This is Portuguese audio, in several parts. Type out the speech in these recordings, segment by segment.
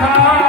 Bye.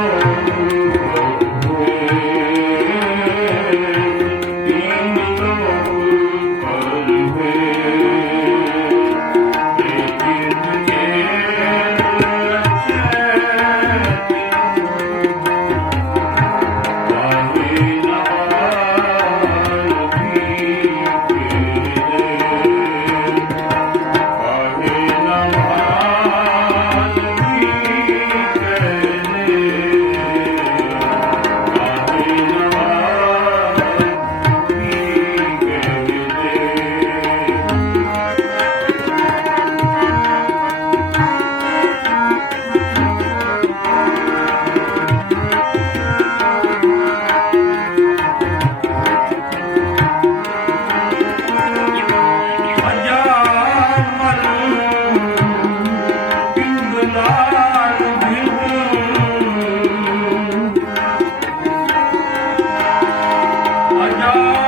Música Bye.